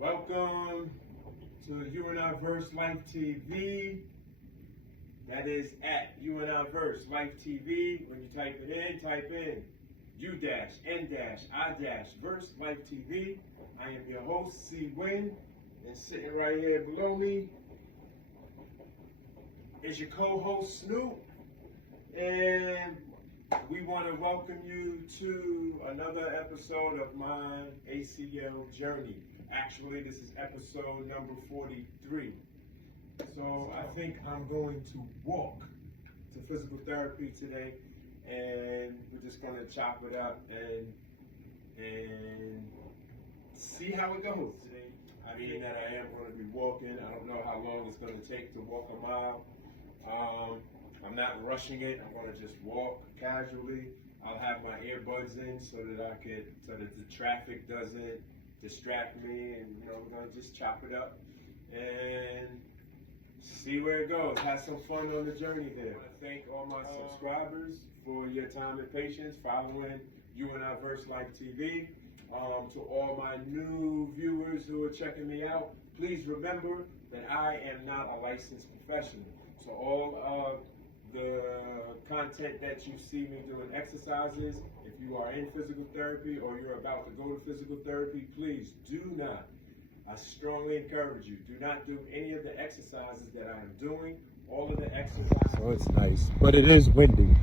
Welcome to U-N-I-VERSELIFETV. That is at U-N-I-VERSELIFETV. When you type it in, type in U-N-I-VERSELIFETV. I am your host, C. Wynn, and sitting right here below me is your co-host, Snoop. And we want to welcome you to another episode of my ACL journey. Actually, this is episode number 43. So I think I'm going to walk to physical therapy today, and we're just going to chop it up and see how it goes today. I mean that I am going to be walking. I don't know how long it's going to take to walk a mile. I'm not rushing it. I'm going to just walk casually. I'll have my earbuds in so that the traffic doesn't distract me, and we're going to just chop it up and see where it goes. Have some fun on the journey there. I want to thank all my subscribers for your time and patience following U-N-I-VERSELIFETV. To all my new viewers who are checking me out, please remember that I am not a licensed professional. So all of the content that you see me doing exercises, if you are in physical therapy or you're about to go to physical therapy, please do not, I strongly encourage you, do not do any of the exercises that I am doing. All of the exercises. So it's nice, but it is windy.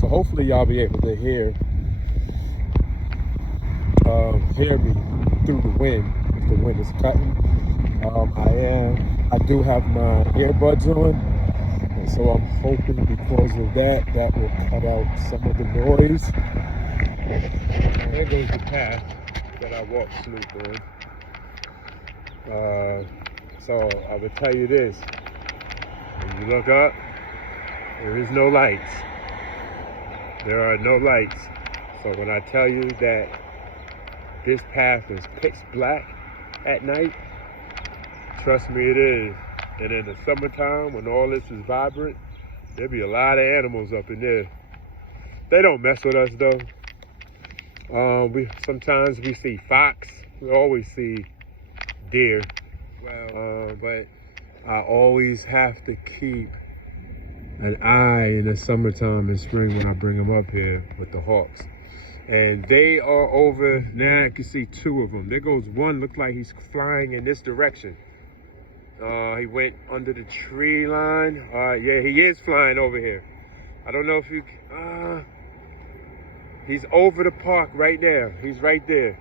So hopefully y'all be able to hear me through the wind if the wind is cutting. I do have my earbuds on, and so I'm hoping because of that will cut out some of the noise. There goes the path that I walk Snoop on. So I would tell you this: when you look up, there is no lights. There are no lights. So when I tell you that this path is pitch black at night, trust me, it is. And in the summertime, when all this is vibrant, there'll be a lot of animals up in there. They don't mess with us though. Sometimes we see fox. We always see deer. But I always have to keep an eye in the summertime and spring when I bring them up here with the hawks. And they are over, now I can see two of them. There goes one, looks like he's flying in this direction. He went under the tree line. Yeah, he is flying over here. I don't know if you, he's over the park right now. He's right there.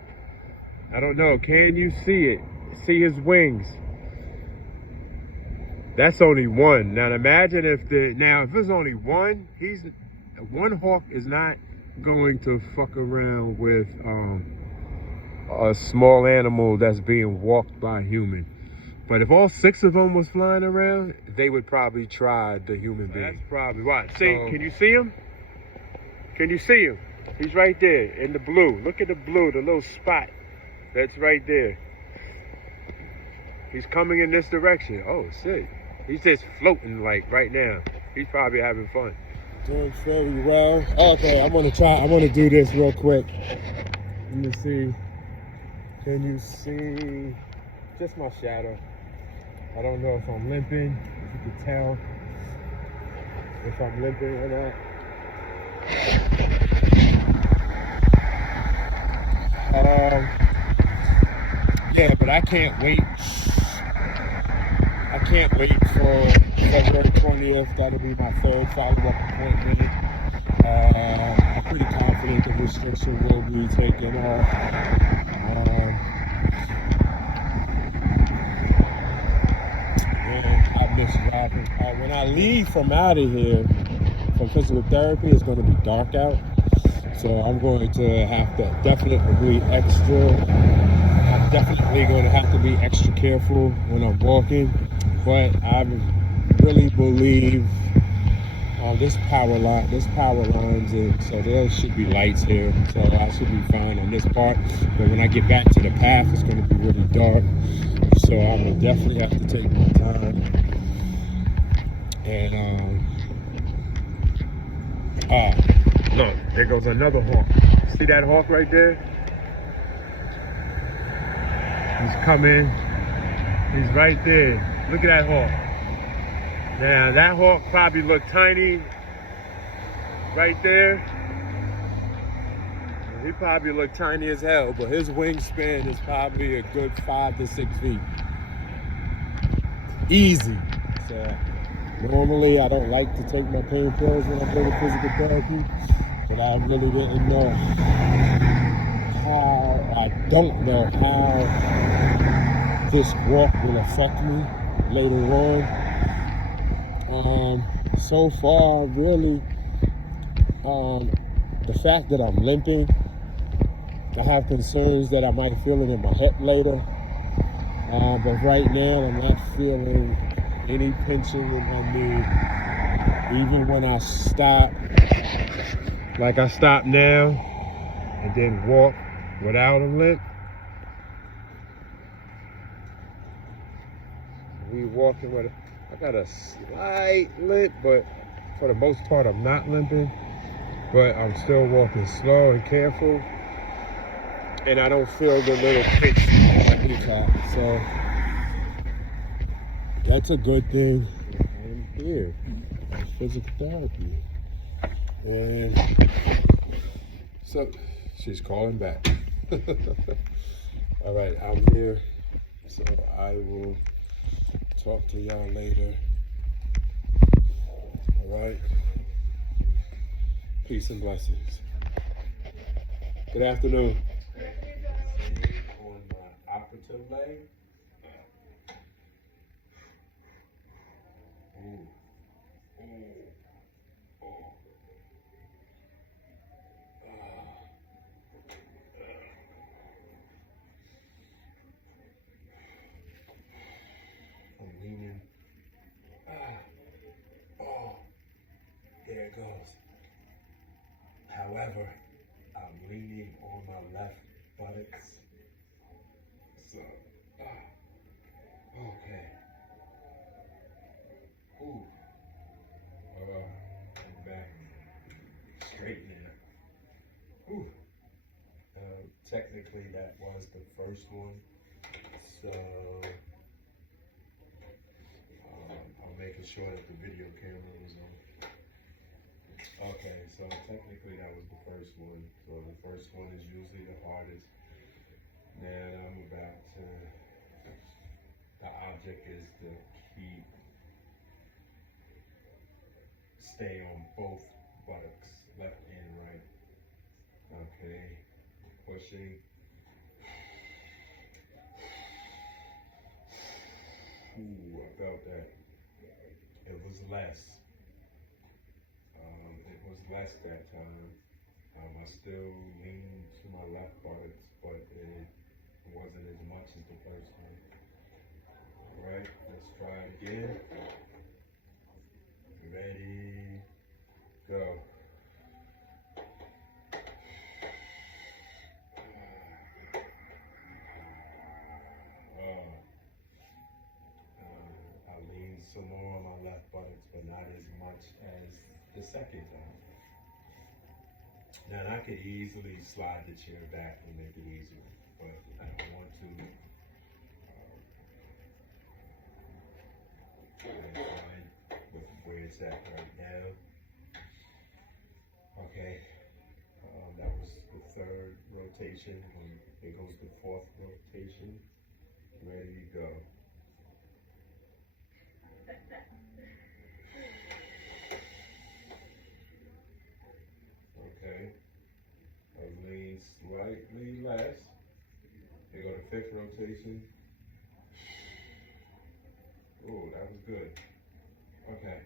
I don't know, can you see it? See his wings? That's only one. Now imagine if there's only one, one hawk is not going to fuck around with a small animal that's being walked by a human. But if all six of them was flying around, they would probably try the human being. That's probably right. See, can you see him? Can you see him? He's right there in the blue. Look at the blue, the little spot. That's right there. He's coming in this direction. Oh, shit. He's just floating like right now. He's probably having fun. Doing very well. Okay, I'm gonna do this real quick. Let me see. Can you see just my shadow? I don't know if I'm limping, if you can tell if I'm limping or not. Yeah, but I can't wait. I can't wait for February 20th. That'll be my third follow-up appointment. I'm pretty confident the restriction will be taken off. I miss rapping. When I leave from out of here, from physical therapy, it's going to be dark out. So I'm going to have to definitely going to have to be extra careful when I'm walking. But I really believe this power lines in, so there should be lights here, so I should be fine on this part. But when I get back to the path, it's going to be really dark, so I'm gonna definitely have to take my time. And look, there goes another hawk. See that hawk right there? He's coming. He's right there. Look at that hawk. Now, that hawk probably looked tiny right there. He probably looked tiny as hell, but his wingspan is probably a good 5 to 6 feet. Easy. So, normally I don't like to take my pain pills when I go to physical therapy, but I really didn't know I don't know how this walk will affect me later on. So far, really, the fact that I'm limping, I have concerns that I might feel it in my hip later. But right now, I'm not feeling any pinching in my knee. Even when I stop, like I stop now, and then walk without a limp. We walking with I got a slight limp, but for the most part, I'm not limping. But I'm still walking slow and careful. And I don't feel the little pinch in my kneecap. So that's a good thing. I'm here. It's physical therapy. And so she's calling back. All right, I'm here. So I will talk to y'all later. All right. Peace and blessings. Good afternoon. On my operative leg. Ooh. I'm leaning. There it goes. However, I'm leaning on my left buttocks. So, okay. Ooh. I'm back. Straight now. Ooh. Technically, that was the first one. So, I'm making sure that the video camera was on. Okay, so technically that was the first one. So the first one is usually the hardest. Now I'm about to, the object is to stay on both buttocks, left and right. Okay, pushing. Ooh, I felt that. It was less. It was less that time. I still leaned to my left buttocks, but it wasn't as much as the first one. All right, let's try it again. Ready, go. I leaned some more on my left buttocks, but not as much as the second time. Now, I could easily slide the chair back and make it easier, but I don't want to. I'm fine with where it's at right now. Okay, that was the third rotation. Here goes the fourth rotation. Ready to go. Okay, I lean slightly less. Here go the fifth rotation. Oh, that was good. Okay.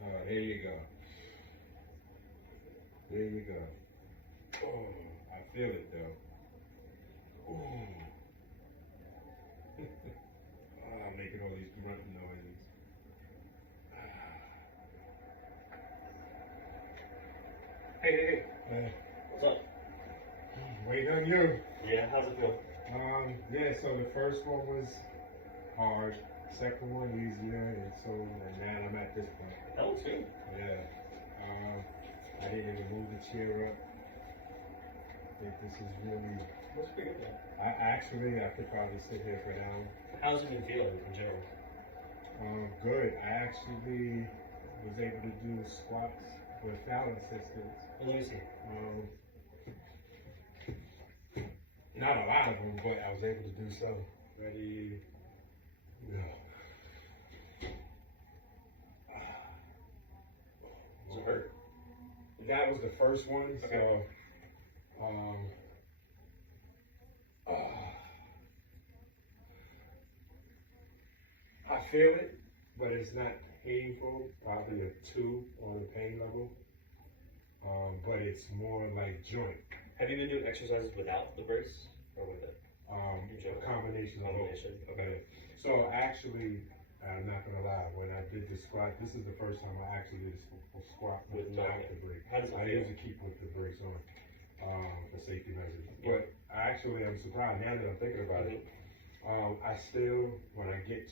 There you go. There you go. Oh, I feel it though. Oh. I'm making all these grunt noises. Hey. What's up? Waiting on you. Yeah, how's it feel? Yeah, so the first one was hard, second one easier, and now I'm at this point. That looks good. Yeah. I didn't even move the chair up. I think this is really Looks pretty good, man. I could probably sit here for an hour. How's it been feeling in general? Good. I actually was able to do squats without assistance. Well, let me see. Not a lot of them, but I was able to do so. Ready? No. Does it hurt? That was the first one, Okay. so I feel it, but it's not painful. Probably a 2 on the pain level, but it's more like joint. Have you been doing exercises without the brace or with it? A combination of both. Okay. So actually, I'm not gonna lie. When I did the squat, this is the first time I actually did a squat without the brace. How does it I feel? usually keep with the brace on for safety measures. But I actually am surprised now that I'm thinking about it. I still, when I get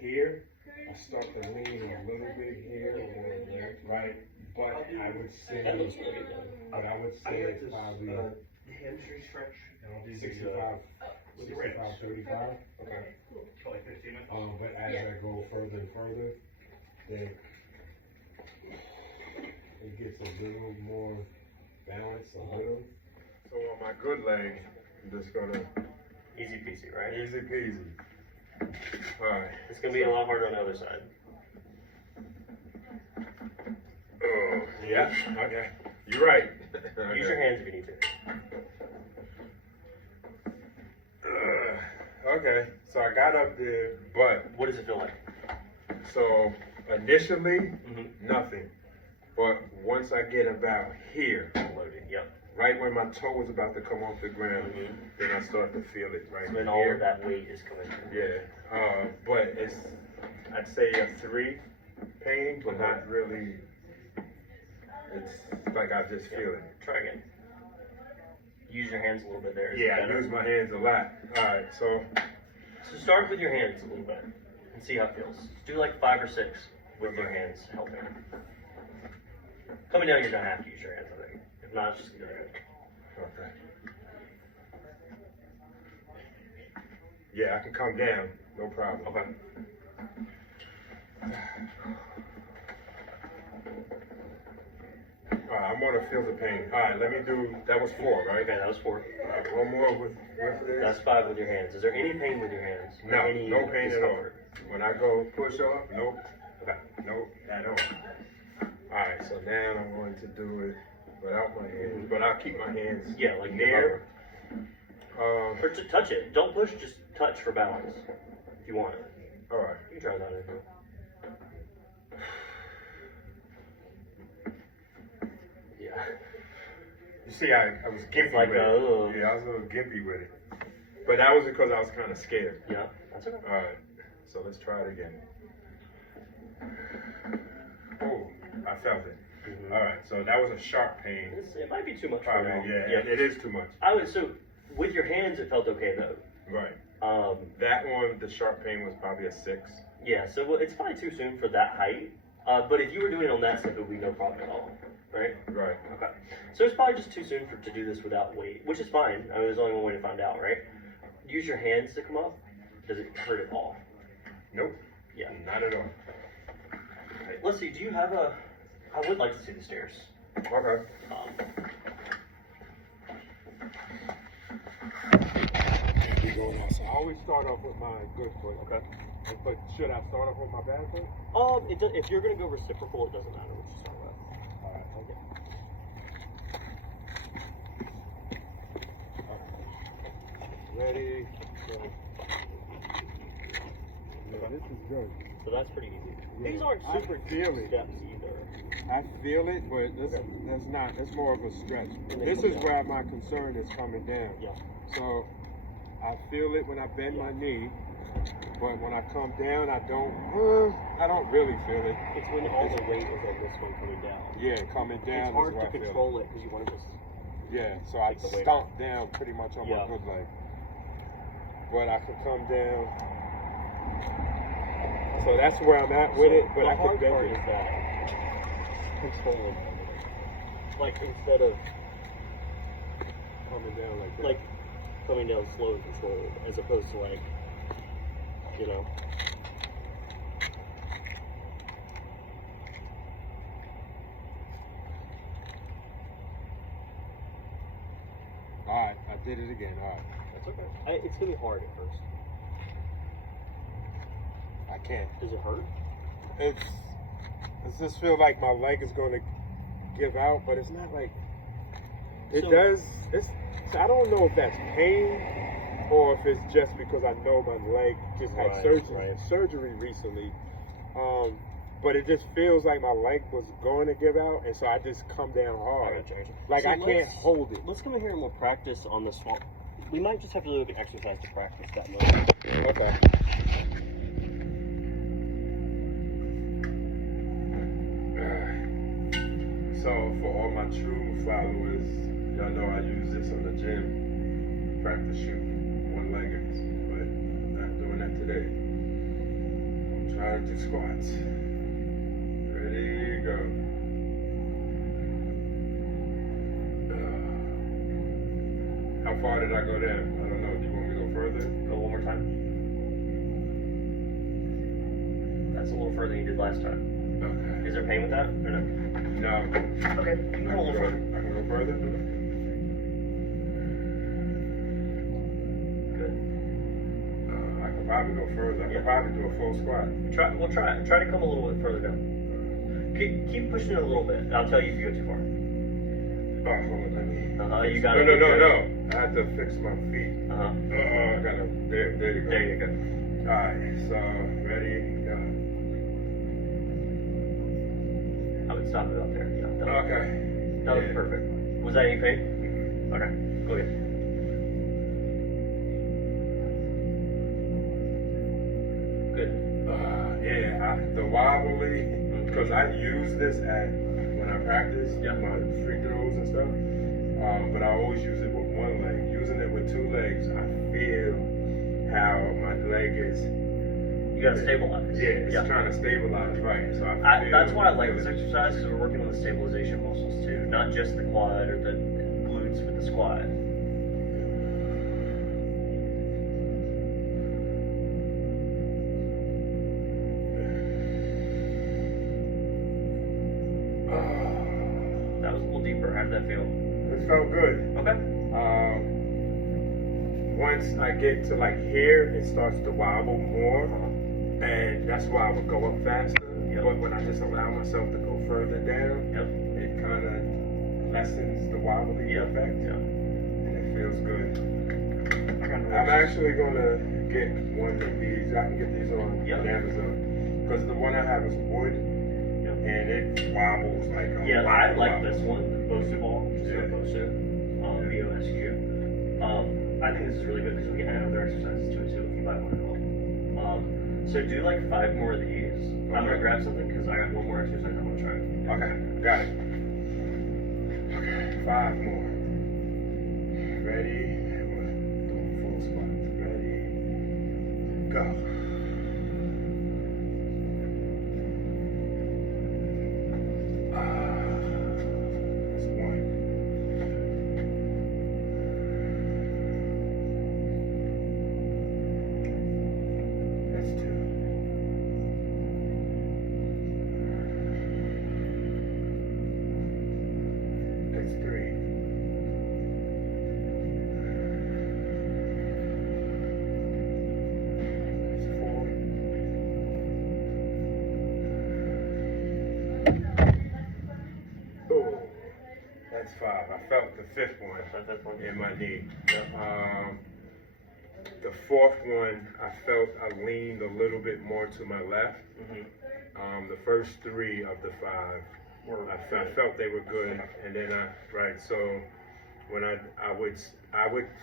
here, I start to lean a little bit here, right? But I would say, That looks really good. but I would say it's probably hamstring stretch. 65, with the reps. 35. Okay. Probably 15 minutes. But as I go further and further, then it gets a little more balanced, a little. So on my good leg, I'm just gonna Easy peasy, right? easy peasy. All right. It's gonna be a lot harder on the other side. Oh, yeah. Okay. You're right. Use your hands if you need to. Okay. So I got up there, but What does it feel like? so initially Mm-hmm. nothing, but once I get about here, Loaded. Yep. right when my toe was about to come off the ground, Mhm. then I start to feel it right So then here. all of that weight is coming through. Yeah, but it's, I'd say a 3 pain, but not really. It's like I just feel it. Try again. Use your hands a little bit there. Is it Yeah, I better? use my hands a lot. All right, so So start with your hands a little bit and see how it feels. Do like 5 or 6 with your hands helping. Coming down, you're gonna have to use your hands, I think. If not, it's just gonna be good. okay. Yeah, I can come down, no problem. Okay. All right, I'm gonna feel the pain. All right, let me do. That was 4, right? Okay, that was 4. All right, one more with this. That's 5 with your hands. Is there any pain with your hands? No, Any no pain at all. discomfort? When I go push off, nope. Okay. Nope, at all. Alright, so now I'm going to do it without my hands, but I'll keep my hands Yeah, like near. Or to touch it. Don't push, just touch for balance. If you want it. Alright. You can try that if you want. Yeah. You see, I was gimpy like with it. a- Yeah, I was a little gimpy with it. But that was because I was kind of scared. Yeah, that's okay. Alright, so let's try it again. Oh, I felt it. Mhm. Alright, so that was a sharp pain. It might be too much for Probably, now. yeah, it is too much. I would, so with your hands, it felt okay though. Right. Um, That one, the sharp pain was probably a 6. yeah, so it's probably too soon for that height. But if you were doing it on that step, it would be no problem at all, right? Right. Okay. So it's probably just too soon to do this without weight, which is fine. I mean, there's only one way to find out, right? Use your hands to come up. Does it hurt at all? Nope. Yeah. Not at all. Okay. Let's see. Do you have a? I would like to see the stairs. Okay. Keep going out. So I always start off with my good foot. Okay. But should I start off with my bad foot? If you're gonna go reciprocal, it doesn't matter which you start with. Alright, okay. Ready? Go. Yeah, this is good. So that's pretty easy. Yeah. These aren't I super feel deep it. steps either. I feel it, but that's not. It's more of a stretch. And they This come is down. where my concern is coming down. Yeah. So I feel it when I bend my knee, but when I come down, I don't really feel it. It's when all the weight is on this one coming down. Yeah, coming down It's hard is where to I feel control it because you want to just. Yeah, so I Take the weight stomp down pretty much on Yeah. my good leg. But I can come down. So that's where I'm at with it, but the I hard can bend part it. is that controlling. Like instead of down like that. Like coming down slow and controlled, as opposed to like, you know. Alright, I did it again. Alright. That's okay. It's gonna be hard at first. I can't. Does it hurt? It just feel like my leg is going to give out, but it's not like it So- does. It's I don't know if that's pain or if it's just because I know my leg just had Right. surgery recently. But it just feels like my leg was going to give out, and so I just come down hard. Like So I can't let's- hold it. Let's come in here and we'll practice on the swamp. We might just have to do an exercise to practice that motion. Okay. So for all my true followers, y'all know I use this on the gym, practice shooting one-leggeds, but I'm not doing that today. I'm trying to do squats. Ready, go. How far did I go down? I don't know. Do you want me to go further? Go one more time. That's a little further than you did last time. Okay. Is there pain with that or no? No. Okay, you can go a little further. I can go further? Good. I could probably go further. I could probably do a full squat. We'll try to come a little bit further down. Keep pushing it a little bit. I'll tell you if you go too far. Oh, hold on, let me. You got No, it. no, no, no. I have to fix my feet. Uh-huh. I gotta. There you go. There you go. Alright, so ready, go. I would stop it up there. Yeah, that was- Okay. That was Yeah. perfect. Was that any pain? Okay, go ahead. Good. Yeah, the wobbly, because I use this when I practice my free throws and stuff. But I always use it with one leg. Using it with two legs, I feel how my leg is. You gotta stabilize. Yeah, it's trying to stabilize, right? So I feel that's why I like this exercise, is we're working on the stabilization muscles too, not just the quad or the glutes with the squat. That was a little deeper. How did that feel? It felt good. Okay. Once I get to like here, it starts to wobble more, and that's why I would go up faster. But when I just allow myself to go further down, it kind of lessens the wobbly effect, and it feels good. I'm actually gonna get one of these. I can get these on Amazon, because the one I have is wood, and it wobbles like a I like this one, the Bosu ball, just so Bosu, B-O-S-U. I think this is really good because we can add other exercises to it too if you buy one at home. So do like 5 more of these. I'm gonna grab something because I got one more exercise I want to try. Okay, got it. Okay, 5 more. Ready? We're doing full squats. Ready? Go. That's 1. That's 2. That's 3. That's 4. Oh, that's 5. I felt the 5th one in my knee. The 4th one, I felt I leaned a little bit more to my left. The first 3 of the 5, I felt they were good, and then so when I would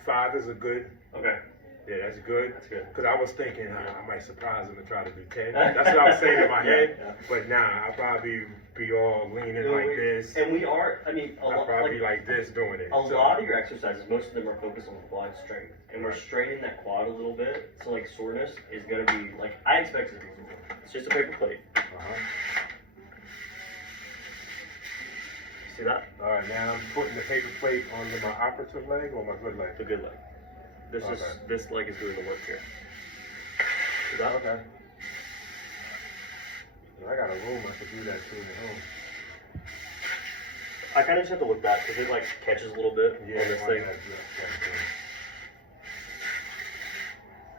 5 is a good. Okay. Yeah, that's good. That's good. Because I was thinking I might surprise him and try to do 10. That's what I was saying in my head. But nah, I'll probably be all leaning like this. And we are, I mean, I'll probably be like this doing it. A lot of your exercises, most of them are focused on quad strength. And we're straining that quad a little bit. So like soreness is going to be, like, I expect it to be. It's just a paper plate. See that? All right, now I'm putting the paper plate under my operative leg or my good leg? The good leg. This leg is doing the work here. See that? Okay. I got a room I could do that too at home. I kind of just have to look back because it like catches a little bit on this why thing. not?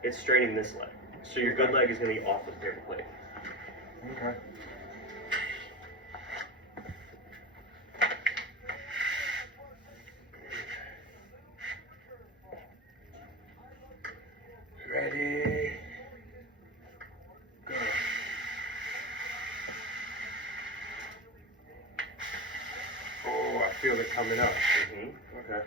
It's straining this leg. So your good leg is going to be off the paper plate. Okay. Ready? Go. Oh, I feel it coming up. Okay.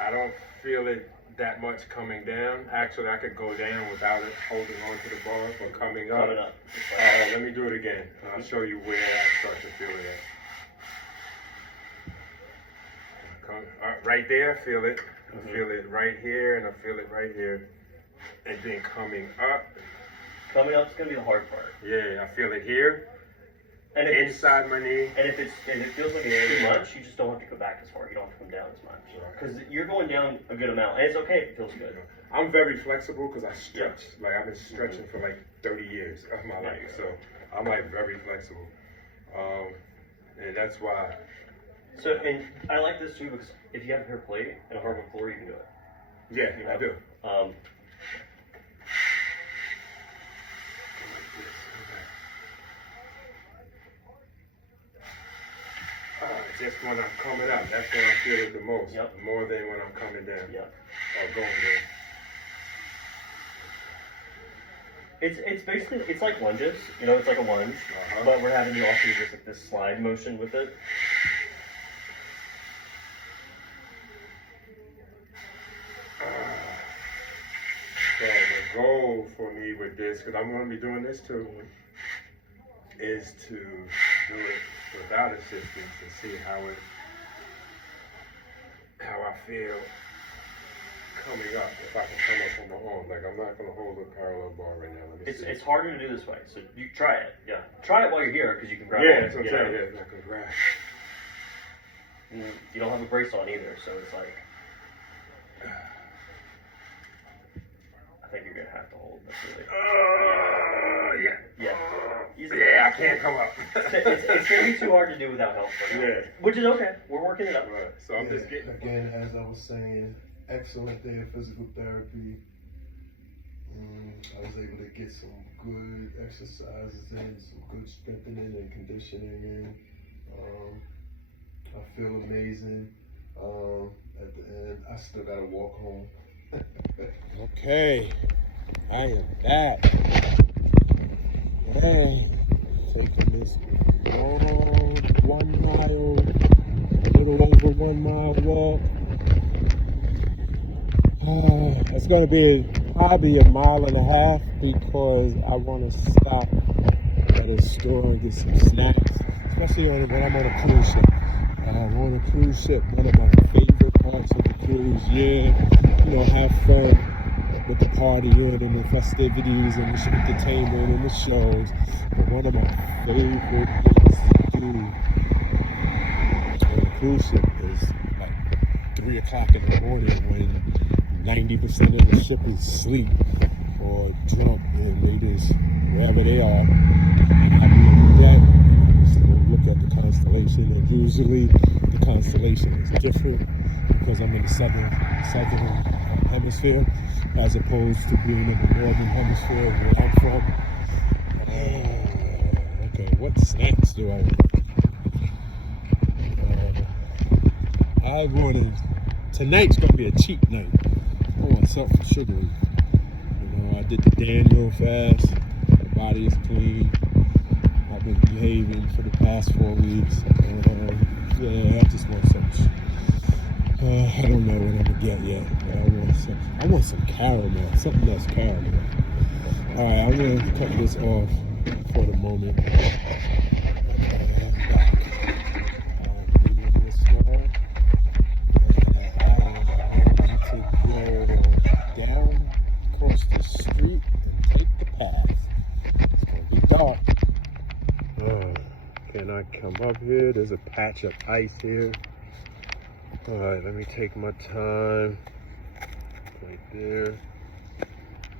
I don't feel it that much coming down. Actually, I could go down without it holding on to the bar, but coming up. Coming up. Let me do it again. I'll show you where I start to feel it at. Right there, feel it. I feel it right here, and I feel it right here. And then coming up. Coming up is going to be the hard part. Yeah, I feel it here. And if Inside my knee. And if it feels like it's too much, you just don't have to go back as far. You don't have to come down as much. Because you're going down a good amount, and it's okay if it feels good. I'm very flexible because I stretch. Like I've been stretching for like 30 years of my life, so I'm like very flexible, and that's why. So, and I like this too because if you have a paper plate and a hardwood floor, you can do it. Yeah, You know? I do. Just when I'm coming up, that's when I feel it the most. Yep. More than when I'm coming down. Yeah. Or going down. It's basically, it's like lunges. You know, it's like a lunge, but we're having you also do just like this slide motion with it. So the goal for me with this, because I'm going to be doing this too, is to do it without assistance and see how I feel coming up. If I can come up on my own, like I'm not going to hold a parallel bar right now. Let me see. It's harder to do this way, so you try it. Yeah, try it while you're here because you can grab. Yeah, on, that's what I'm you know? saying. Yeah, I can grab. You don't have a brace on either, so it's like. I think you're gonna have to hold this really. Yeah. Yeah, I can't come up. It's gonna be too hard to do without help. For now. Yeah. Which is okay. We're working it up. Right. So I'm just getting. Again, as I was saying, excellent day of physical therapy. I was able to get some good exercises in, some good strengthening and conditioning in. I feel amazing. At the end, I still gotta walk home. Okay, I am back. Hey, taking this long 1 mile, a little over 1 mile walk. It's gonna be probably a mile and a half because I want to stop at a store and get some snacks, especially when I'm on a cruise ship. On a cruise ship, one of my favorite parts of the cruise, you know, have fun with the partying and the festivities and the entertainment and the shows. But one of my favorite things to do on a cruise ship is like 3 o'clock in the morning when 90% of the ship is asleep or drunk and they just, wherever they are, and I be on deck, so look at the constellation, and usually the constellation is different because I'm in the southern hemisphere as opposed to being in the northern hemisphere where I'm from. Okay, what snacks do I want? Tonight's gonna be a cheap night. I want something sugary. You know, I did the Daniel fast. My body is clean. I've been behaving for the past 4 weeks. Yeah, I just want something. I don't know what I'm gonna get yet. But I want some caramel, something that's caramel. All right, I'm gonna cut this off for the moment. Down across the street and take the path. It's gonna be dark. Can I come up here. There's a patch of ice here. All right, let me take my time. Right there.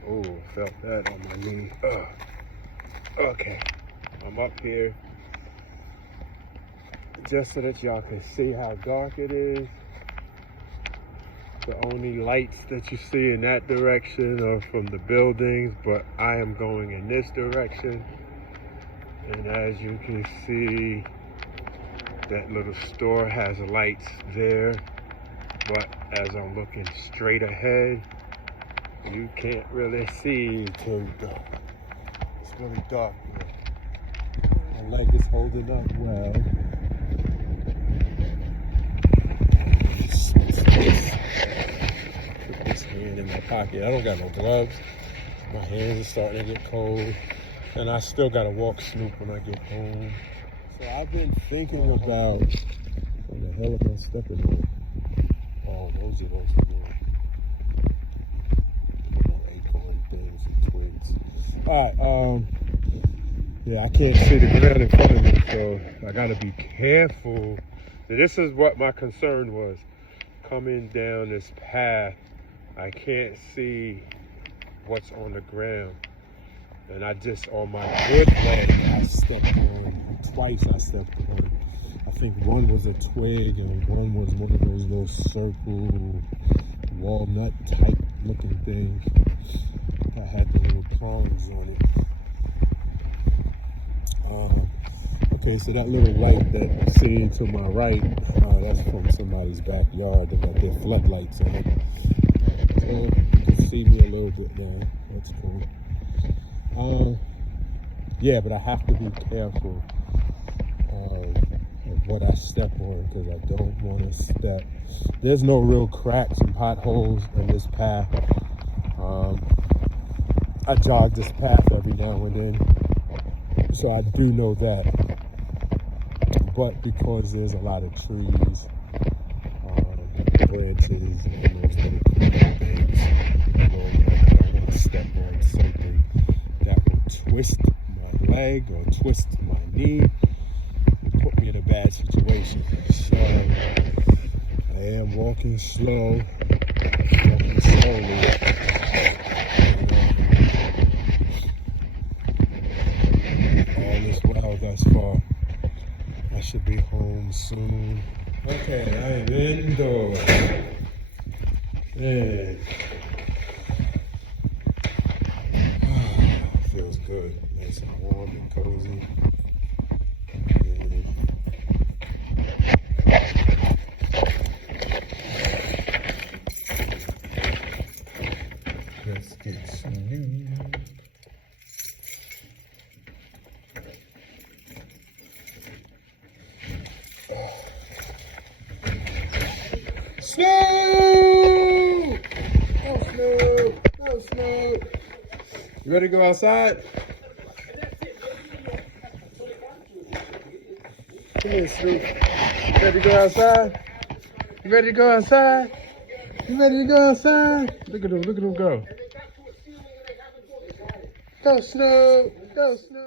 Oh, felt that on my knee. Okay, I'm up here just so that y'all can see how dark it is. The only lights that you see in that direction are from the buildings, but I am going in this direction. And as you can see, that little store has lights there. But as I'm looking straight ahead, you can't really see till it's really dark. My leg is holding up well. Put this hand in my pocket. I don't got no gloves. My hands are starting to get cold. And I still gotta walk Snoop when I get home. So I've been thinking about, what the hell am I stepping on? Oh, those are those little acorn things and twigs. Alright, yeah, I can't see the ground in front of me, so I gotta be careful. This is what my concern was. Coming down this path, I can't see what's on the ground. And I just, on my good leg, I stepped on, twice I stepped on. I think one was a twig and one was one of those little circle, walnut type looking things that had the little prongs on it. Okay, so that little light that you see to my right, that's from somebody's backyard. They got their floodlights on it. So you can see me a little bit now. That's cool. Yeah, but I have to be careful of what I step on because I don't want to step. There's no real cracks and potholes in this path. I jog this path every now and then, so I do know that. But because there's a lot of trees, branches, and those little creepy things, I don't want to step on something that will twist my leg or twist my knee, put me in a bad situation. So I am walking slowly. All is well thus far. I should be home soon. Okay, I am indoors. Man. Feels good. Nice and warm and cozy. Let's get some news. Snow! Oh, Snow! Oh, Snow! You ready to go outside? Come here, Snoop. You ready to go outside? You ready to go outside? You ready to go outside? Look at him go. Go, Snoop. Go, Snoop.